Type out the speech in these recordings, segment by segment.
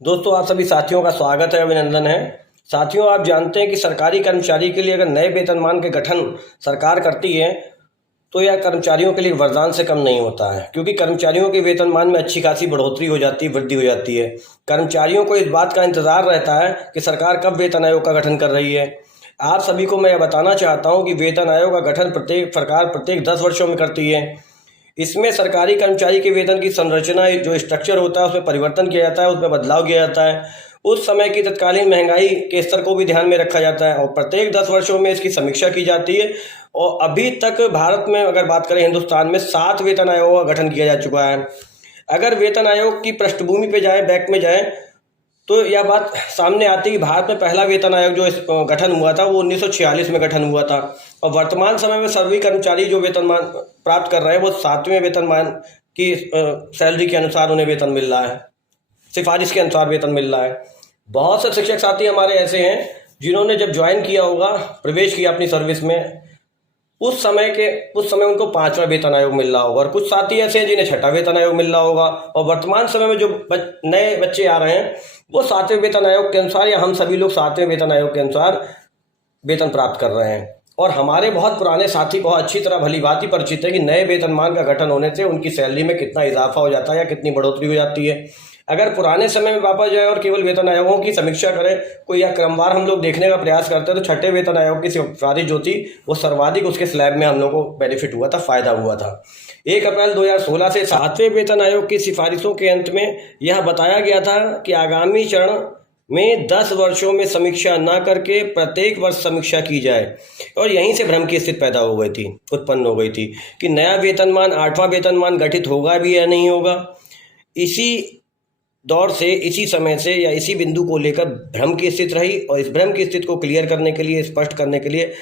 दोस्तों, आप सभी साथियों का स्वागत है, अभिनंदन है। साथियों, आप जानते हैं कि सरकारी कर्मचारी के लिए अगर नए वेतनमान के गठन सरकार करती है तो यह कर्मचारियों के लिए वरदान से कम नहीं होता है, क्योंकि कर्मचारियों के वेतनमान में अच्छी खासी बढ़ोतरी हो जाती है, वृद्धि हो जाती है। कर्मचारियों को इस बात का इंतजार रहता है कि सरकार कब वेतन आयोग का गठन कर रही है। आप सभी को मैं यह बताना चाहता हूँ कि वेतन आयोग का गठन सरकार प्रत्येक 10 वर्षों में करती है। इसमें सरकारी कर्मचारी के वेतन की संरचना जो स्ट्रक्चर होता है उसमें परिवर्तन किया जाता है, उसमें बदलाव किया जाता है। उस समय की तत्कालीन महंगाई के स्तर को भी ध्यान में रखा जाता है और प्रत्येक 10 वर्षों में इसकी समीक्षा की जाती है। और अभी तक भारत में अगर बात करें, हिंदुस्तान में 7 वेतन आयोगों का गठन किया जा चुका है। अगर वेतन आयोग की पृष्ठभूमि पे जाए, बैक में जाए, तो यह बात सामने आती है कि भारत में पहला वेतन आयोग जो गठन हुआ था वो 1946 में गठन हुआ था। और वर्तमान समय में सभी कर्मचारी जो वेतनमान प्राप्त कर रहे हैं वो 7वें वेतनमान की सैलरी के अनुसार उन्हें वेतन मिल रहा है, सिफारिश के अनुसार वेतन मिल रहा है। बहुत से शिक्षक साथी हमारे ऐसे हैं जिन्होंने जब ज्वाइन किया होगा, प्रवेश किया अपनी सर्विस में, उस समय उनको 5वां वेतन आयोग मिल रहा होगा, और कुछ साथी ऐसे हैं जिन्हें 6ठा वेतन आयोग मिल रहा होगा। और वर्तमान समय में जो नए बच्चे आ रहे हैं वो 7वें वेतन आयोग के अनुसार, या हम सभी लोग 7वें वेतन आयोग के अनुसार वेतन प्राप्त कर रहे हैं। और हमारे बहुत पुराने साथी बहुत अच्छी तरह भली भांति परिचित है कि नए वेतनमान का गठन होने से उनकी सैलरी में कितना इजाफा हो जाता है या कितनी बढ़ोतरी हो जाती है। अगर पुराने समय में वापस जाए और केवल वेतन आयोगों की समीक्षा करें, कोई या क्रमवार हम लोग देखने का प्रयास करते हैं, तो 6ठे वेतन आयोग की सिफारिश जो थी वो सर्वाधिक उसके स्लैब में हम लोग को बेनिफिट हुआ था, फायदा हुआ था। 1 अप्रैल 2016 से 7वें वेतन आयोग की सिफारिशों के अंत में यह बताया गया था कि आगामी चरण में 10 वर्षों में समीक्षा न करके प्रत्येक वर्ष समीक्षा की जाए। और यहीं से भ्रम की स्थिति पैदा हो गई थी, उत्पन्न हो गई थी कि नया वेतनमान, 8वां वेतनमान गठित होगा भी या नहीं होगा। इसी दौर से, इसी समय से या इसी बिंदु को लेकर भ्रम की स्थिति रही, और इस भ्रम की स्थिति को क्लियर करने के लिए, स्पष्ट करने के लिए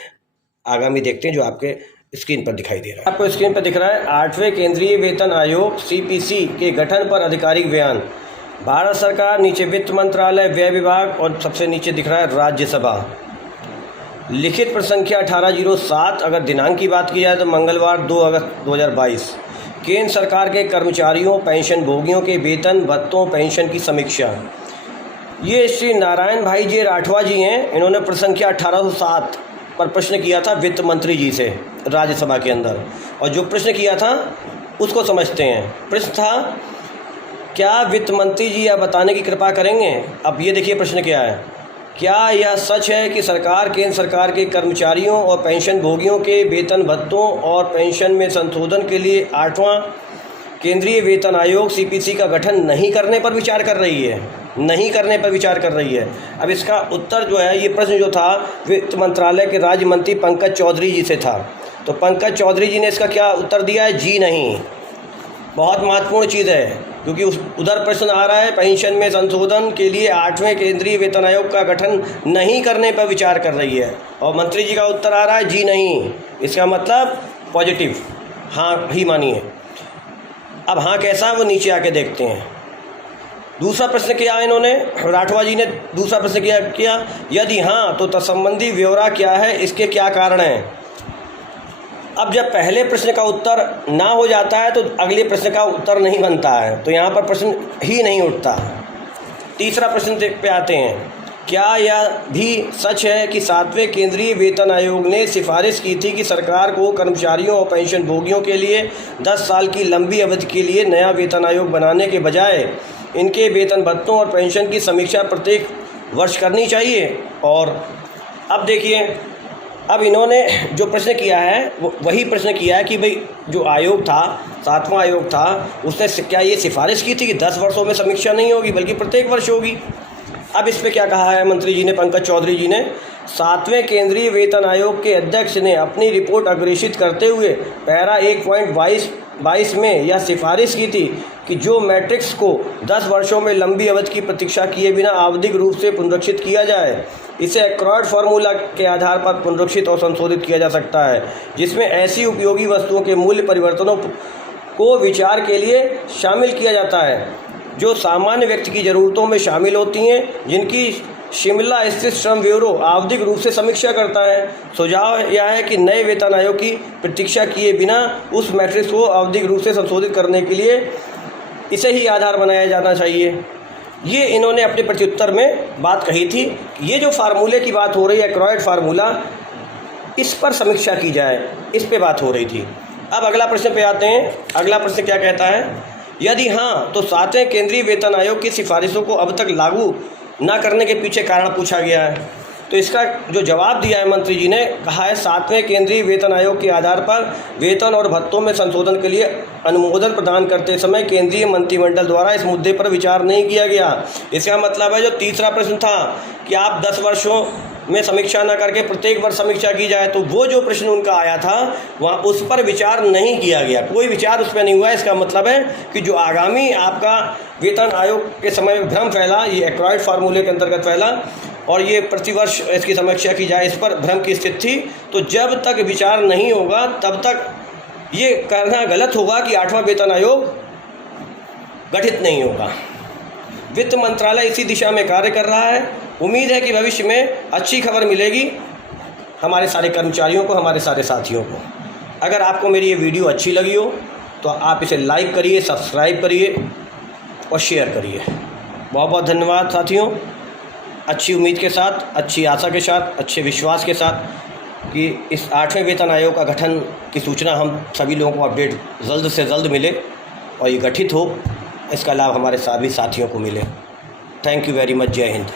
आगामी देखते हैं जो आपके स्क्रीन पर दिखाई दे रहा है। आपको स्क्रीन पर दिख रहा है 8वें केंद्रीय वेतन आयोग CPC के गठन पर आधिकारिक बयान। भारत सरकार, नीचे वित्त मंत्रालय, व्यय विभाग, और सबसे नीचे दिख रहा है राज्यसभा। लिखित प्रसंख्या 1807। अगर दिनांक की बात की जाए तो मंगलवार 2 अगस्त 2022। केंद्र सरकार के कर्मचारियों, पेंशन भोगियों के वेतन, भत्तों, पेंशन की समीक्षा। ये श्री नारायण भाई जी राठवा जी हैं। इन्होंने प्रसंख्या 1807 पर प्रश्न किया था वित्त मंत्री जी से राज्यसभा के अंदर, और जो प्रश्न किया था उसको समझते हैं। प्रश्न था, क्या वित्त मंत्री जी यह बताने की कृपा करेंगे, अब ये देखिए प्रश्न क्या है, क्या यह सच है कि सरकार, केंद्र सरकार के कर्मचारियों और पेंशन भोगियों के वेतन, भत्तों और पेंशन में संशोधन के लिए 8वां केंद्रीय वेतन आयोग CPC का गठन नहीं करने पर विचार कर रही है? नहीं करने पर विचार कर रही है। अब इसका उत्तर जो है, ये प्रश्न जो था वित्त मंत्रालय के राज्य मंत्री पंकज चौधरी जी से था। तो पंकज चौधरी जी ने इसका क्या उत्तर दिया है? जी नहीं। बहुत महत्वपूर्ण चीज़ है, क्योंकि उधर प्रश्न आ रहा है पेंशन में संशोधन के लिए 8वें केंद्रीय वेतन आयोग का गठन नहीं करने पर विचार कर रही है, और मंत्री जी का उत्तर आ रहा है जी नहीं। इसका मतलब पॉजिटिव, हाँ ही मानिए। अब हाँ कैसा, वो नीचे आके देखते हैं। दूसरा प्रश्न किया इन्होंने, राठवा जी ने दूसरा प्रश्न किया यदि हाँ तो तत्संबंधी ब्यौरा क्या है, इसके क्या कारण हैं। अब जब पहले प्रश्न का उत्तर ना हो जाता है तो अगले प्रश्न का उत्तर नहीं बनता है, तो यहाँ पर प्रश्न ही नहीं उठता। तीसरा प्रश्न पे आते हैं, क्या यह भी सच है कि 7वें केंद्रीय वेतन आयोग ने सिफारिश की थी कि सरकार को कर्मचारियों और पेंशन भोगियों के लिए 10 साल की लंबी अवधि के लिए नया वेतन आयोग बनाने के बजाय इनके वेतन, भत्तों और पेंशन की समीक्षा प्रत्येक वर्ष करनी चाहिए? और अब देखिए, अब इन्होंने जो प्रश्न किया है वो वही प्रश्न किया है कि भाई जो आयोग था, 7वां आयोग था, उसने क्या ये सिफारिश की थी कि 10 वर्षों में समीक्षा नहीं होगी बल्कि प्रत्येक वर्ष होगी। अब इस पे क्या कहा है मंत्री जी ने, पंकज चौधरी जी ने, 7वें केंद्रीय वेतन आयोग के अध्यक्ष ने अपनी रिपोर्ट अग्रेषित करते हुए पैरा 1.22 में यह सिफारिश की थी कि जो मैट्रिक्स को 10 वर्षों में लंबी अवधि की प्रतीक्षा किए बिना आवधिक रूप से पुनरीक्षित किया जाए, इसे एक्रॉयड फार्मूला के आधार पर पुनरीक्षित और संशोधित किया जा सकता है, जिसमें ऐसी उपयोगी वस्तुओं के मूल्य परिवर्तनों को विचार के लिए शामिल किया जाता है जो सामान्य व्यक्ति की ज़रूरतों में शामिल होती हैं, जिनकी शिमला स्थित श्रम ब्यूरो आवधिक रूप से समीक्षा करता है। सुझाव यह है कि नए वेतन आयोग की प्रतीक्षा किए बिना उस मैट्रिक्स को आवधिक रूप से संशोधित करने के लिए इसे ही आधार बनाया जाना चाहिए। ये इन्होंने अपने प्रत्युत्तर में बात कही थी। ये जो फार्मूले की बात हो रही है, एक्रॉयड फार्मूला, इस पर समीक्षा की जाए, इस पे बात हो रही थी। अब अगला प्रश्न पे आते हैं। अगला प्रश्न क्या कहता है, यदि हाँ तो 7वें केंद्रीय वेतन आयोग की सिफारिशों को अब तक लागू न करने के पीछे कारण पूछा गया है। तो इसका जो जवाब दिया है मंत्री जी ने, कहा है 7वें केंद्रीय वेतन आयोग के आधार पर वेतन और भत्तों में संशोधन के लिए अनुमोदन प्रदान करते समय केंद्रीय मंत्रिमंडल द्वारा इस मुद्दे पर विचार नहीं किया गया। इसका मतलब है जो तीसरा प्रश्न था कि आप 10 वर्षों में समीक्षा न करके प्रत्येक वर्ष समीक्षा की जाए, तो वो जो प्रश्न उनका आया था वहाँ उस पर विचार नहीं किया गया, कोई विचार उस पर नहीं हुआ। इसका मतलब है कि जो आगामी आपका वेतन आयोग के समय में भ्रम फैला, ये एक्रॉयड फार्मूले के अंतर्गत फैला और ये प्रतिवर्ष इसकी समीक्षा की जाए, इस पर भ्रम की स्थिति थी। तो जब तक विचार नहीं होगा तब तक ये कहना गलत होगा कि 8वां वेतन आयोग गठित नहीं होगा। वित्त मंत्रालय इसी दिशा में कार्य कर रहा है। उम्मीद है कि भविष्य में अच्छी खबर मिलेगी हमारे सारे कर्मचारियों को, हमारे सारे साथियों को। अगर आपको मेरी ये वीडियो अच्छी लगी हो तो आप इसे लाइक करिए, सब्सक्राइब करिए और शेयर करिए। बहुत बहुत धन्यवाद साथियों। अच्छी उम्मीद के साथ, अच्छी आशा के साथ, अच्छे विश्वास के साथ कि इस 8वें वेतन आयोग का गठन की सूचना हम सभी लोगों को अपडेट जल्द से जल्द मिले और ये गठित हो, इसका लाभ हमारे सभी साथियों को मिले। Thank you very much. जय हिंद।